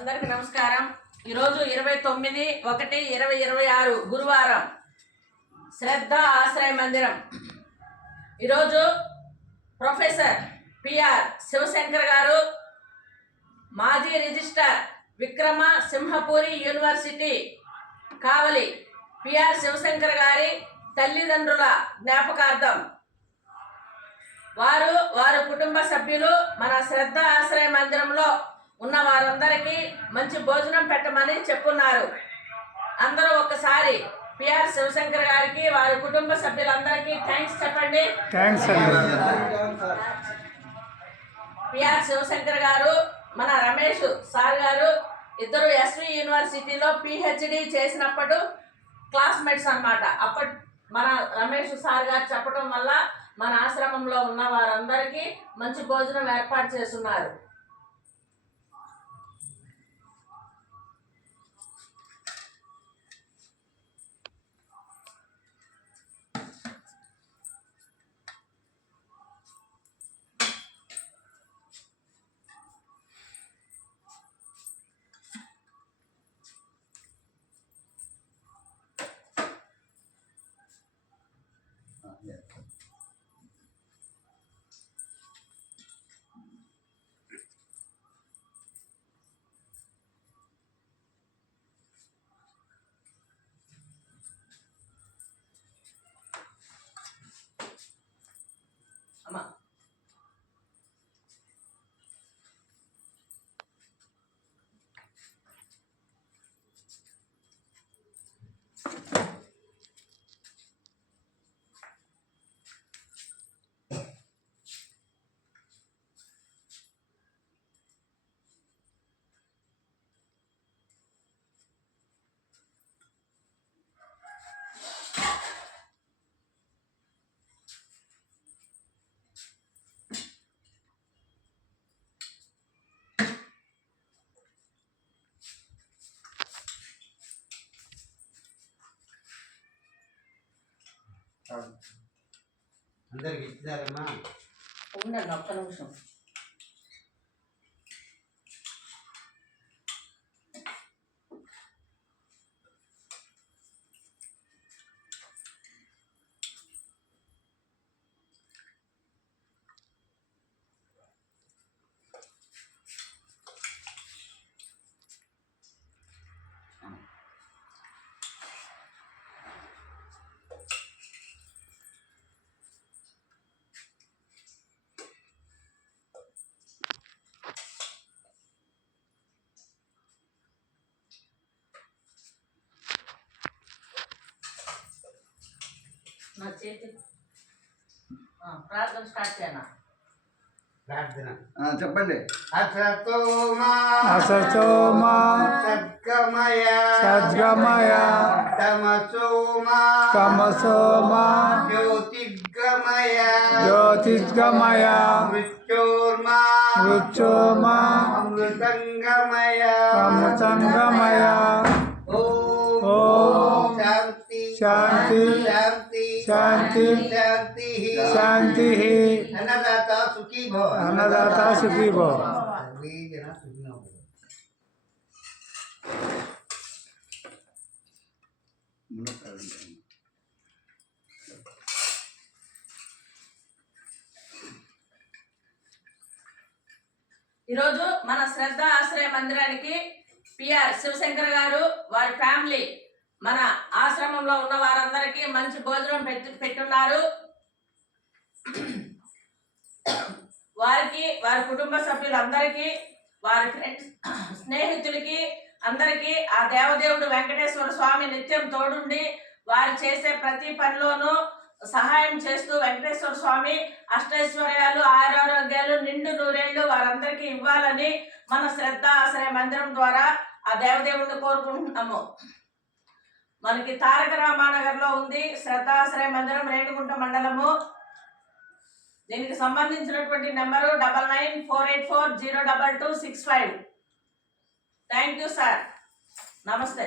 అందరికి నమస్కారం। ఈరోజు 29/1/2026 గురువారం శ్రద్ధ ఆశ్రయ మందిరం। ఈరోజు ప్రొఫెసర్ పిఆర్ శివశంకర్ గారు, మాజీ రిజిస్ట్రార్ విక్రమ సింహపురి యూనివర్సిటీ కావలి పిఆర్ శివశంకర్ గారి తల్లిదండ్రుల జ్ఞాపకార్థం వారి కుటుంబ సభ్యులు మన శ్రద్ధ ఆశ్రయ మందిరంలో ఉన్న వారందరికీ మంచి భోజనం పెట్టమని చెప్పున్నారు। అందరూ ఒకసారి పిఆర్ శివశంకర్ గారికి వారి కుటుంబ సభ్యులందరికీ థ్యాంక్స్ చెప్పండి। పిఆర్ శివశంకర్ గారు మన రమేష్ సార్ గారు ఇద్దరు ఎస్వి యూనివర్సిటీలో పిహెచ్డి చేసినప్పుడు క్లాస్మేట్స్ అన్నమాట। అప్పటి మన రమేష్ సార్ గారు చెప్పడం వల్ల మన ఆశ్రమంలో ఉన్న వారందరికీ మంచి భోజనం ఏర్పాటు చేస్తున్నారు। అమ్మా అందరికి ఇచ్చారమ్మా, ఉండండి ఒక్క నిమిషం। నా చేతి ప్రార్థన స్టార్ట్ చేయనా? ప్రార్థన చెప్పండి। అసతోమా అసతోమా సద్గమయ సద్గమయ తమసోమా తమసోమా జ్యోతిర్గమయ జ్యోతిర్గమయ మృత్యోర్మా మృత్యోర్మా అమృతంగమయ అమృతంగమయ ఓం శాంతి శాంతి శాంతి శాంతి శాంతి శాంతి అన్నదాత సుఖీ భవ అన్నదాత సుఖీ భవ। సర్వే జన సుఖినో భవ। ఈరోజు మన శ్రద్ధ ఆశ్రయ మందిరానికి పిఆర్ శివశంకర్ గారు వారి ఫ్యామిలీ మన ఆశ్రమంలో ఉన్న వారందరికీ మంచి భోజనం పెట్టున్నారు। వారికి వారి కుటుంబ సభ్యులందరికీ వారి ఫ్రెండ్స్ స్నేహితులకి అందరికీ ఆ దేవదేవుడు వెంకటేశ్వర స్వామి నిత్యం తోడుండి వారు చేసే ప్రతి పనిలోనూ సహాయం చేస్తూ వెంకటేశ్వర స్వామి అష్టైశ్వర్యాలు ఆరోగ్యాలు నిండు నూరేళ్లు వారందరికీ ఇవ్వాలని మన శ్రద్ధ ఆశ్రయ మందిరం ద్వారా ఆ దేవదేవుడిని కోరుకుంటున్నాము। మనకి తారక రామానగర్లో ఉంది శ్రద్ధ ఆశ్రయ మందిరం, రేణుగుంట మండలము। దీనికి సంబంధించినటువంటి నెంబరు 9948402265। థ్యాంక్ యూ సార్, నమస్తే।